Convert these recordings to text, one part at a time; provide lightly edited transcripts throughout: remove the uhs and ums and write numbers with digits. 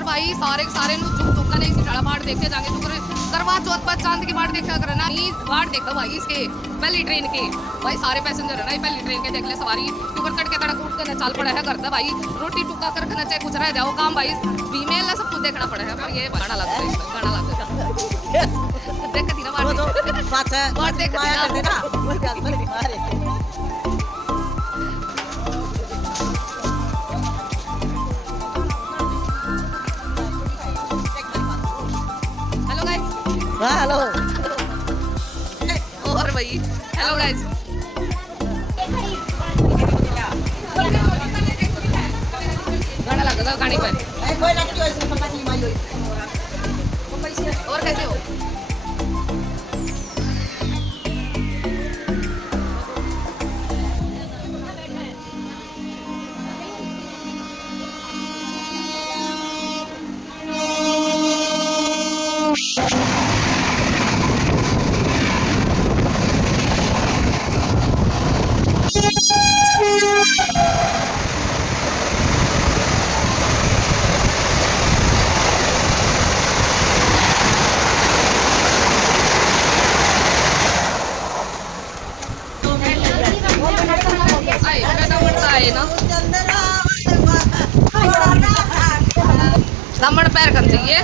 और भाई सारे सारे नु चुप चुप नहीं सिटाड़ा बाट देखे जाके तू करवा चौथ पर चांद की बाट देखा करना नहीं बाट देखा भाई इसके पहली ट्रेन के भाई सारे पैसेंजर है ना पहली ट्रेन के देख ले सवारी क्योंकि कट के तड़क उठ कर चल पड़ा है करता भाई रोटी टुक्का कर खाना चाहे कुछ रह जाओ काम भाई फीमेल ना सब कुछ देखना पड़ा है पर ये गाना लगता है गाना लगता है देख तीन बात है बात देख ना वो गल पर बीमार है हाँ हेलो और भाई हेलो गाइस गाना लगा गाने पर और कैसे हो दमन पैर कर चाहिए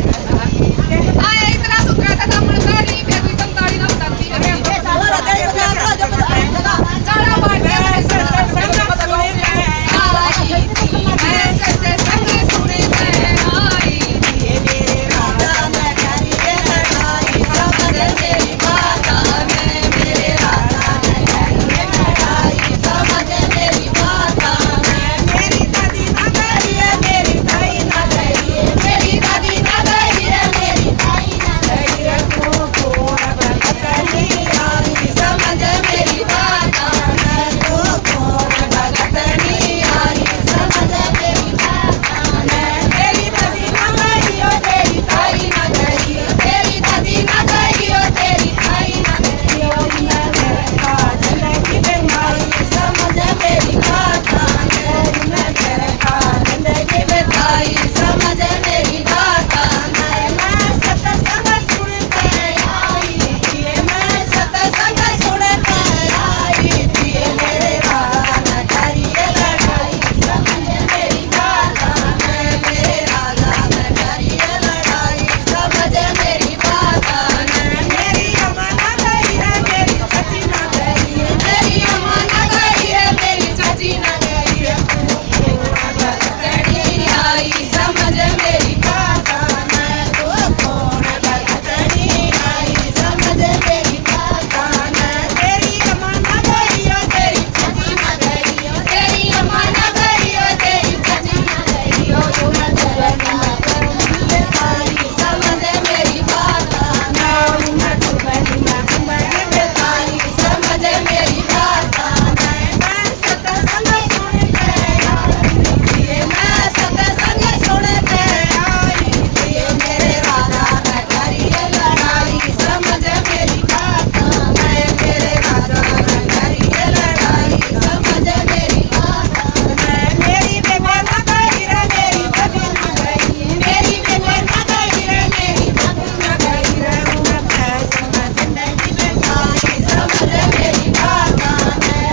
आया इतना सुधरा था तो मन में नहीं फिर तुम ताड़ी ना बताती है चला बांट के मैं सच्चे संग सुने मैं आई ये मेरे राजा मैं करिए लड़ाई समझ मेरी बात मैं मेरे राजा मैं करिए लड़ाई समझ मेरी बात मैं मेरी दादी ना करिए मेरी ताई ना करिए मेरी दादी ना करिए मेरी ताई ना करिए को भगत नहीं आई समझ मेरी बात मैं को भगत नहीं आई समझ मेरी बात मैं मेरी दादी ना करियो तेरी ताई ना करियो तेरी दादी ना करियो तेरी ताई ना करियो मैं काजल की बेमाई समझ मेरी बात मैं काजल की बेमाई समझ मेरी बात मैं सत्संग सुनते आई थी मैं सत्संग सुनते आई थी मेरे राजा न करिए लड़ाई समझ मेरी बात मैं मेरे राजा न करिए लड़ाई समझ मेरी बात मेरी अम्मा ना गई है मेरी चाची ना गई है मेरी अम्मा ना गई है मेरी चाची ना गई है कड़ी आई समझ मेरी बात मैं तो कौन भगतनी आई समझ मेरी बात मैं तेरी अम्मा ना गई है तेरी चाची ना गई है तेरी अम्मा ना गई है तेरी चाची ना गई है मैं तेरे ना करूंगी आई समझ मेरी बात मैं तुम्हारी बेताई समझ मेरी बात मैं सत्संग सुनते आई थी मैं सत्संग सुनते आई थी मेरे राजा न करिए लड़ाई समझ मेरी बात मैं मेरे राजा न करिए लड़ाई समझ मेरी बात मैं मेरी बेबे ना गई रे मेरी बबी ना गई मेरी बेबे ना गई रे मेरी बबी ना गई रे मैं फैसला जिंदगी में आई समझ मेरी बात मैं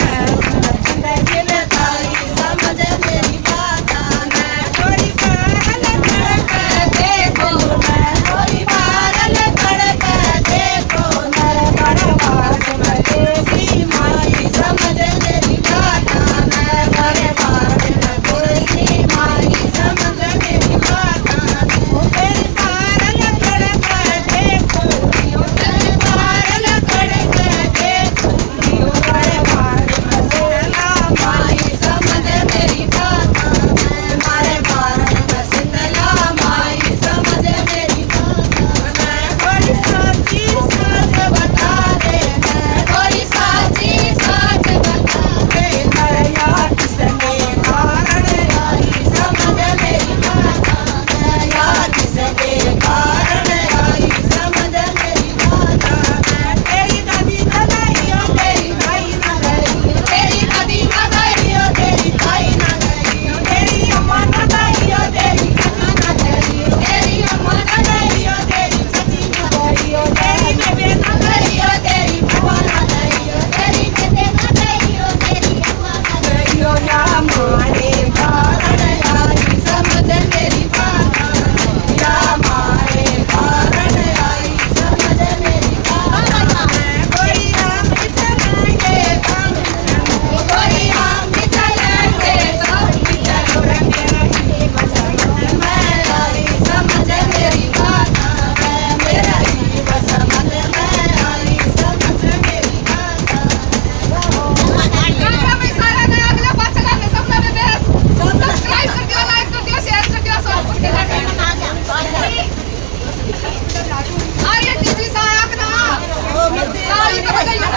फैसला जिंदगी में आई समझ मेरी बात मैं थोड़ी पागल करके देखो मैं थोड़ी पागल करके देखो मेरे बड़वास में देसी माई समझ मेरी बात मैं बड़े बास में देसी माई समझ मेरी बात मेरी पागल करके देखो मेरे पागल करके देखो बड़े बास में सिंदला माई समझ मेरी बात हमारे बास में सिंदला माई समझ मेरी बात मैं थोड़ी साची साच बता दे मैं थोड़ी साची साच बता दे नया किसने कारण आई समझ मेरी बात नया किसने कारण आई समझ मेरी बात मैं तेरी दादी ना गई हो तेरी ताई ना गई तेरी दादी ना गई हो तेरी ताई ना गई तेरी अम्मा ना गई हो तेरी चाची ना गई तेरी अम्मा ना गई हो तेरी चाची ना गई हो तेरी बेबे ना गई हो तेरी बुआ ना गई हो तेरी बेबे ना गई हो तेरी अम्मा ना गई हो या मारे कारण आई समझ मेरी बात या मारे कारण आई समझ मेरी बात कोई हम चलेंगे हम कोई हम चलेंगे सब चलो रे मेरा बस मैं आई समझ मेरी बात मेरा ही बस समझ मैं आई समझ मेरी बात सारा नया अगला बात चलाने सबने सब्सक्राइब कर दियो लाइक कर दियो शेयर कर दियो सब कुछ अरे टीवी साया ना सारी तो बजाइए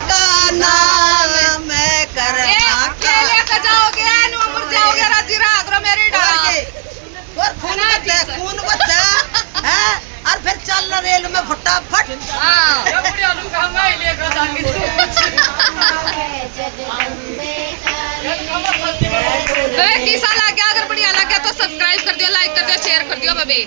का नाम मैं करना के लेके जाओगे नु अमर जाओगे राजी रात रो मेरी डाल और खून बचा है और फिर चल रेल में फटाफट हां कैसा लगा अगर बढ़िया लगा तो सब्सक्राइब कर दियो लाइक कर दियो शेयर कर दियो बबे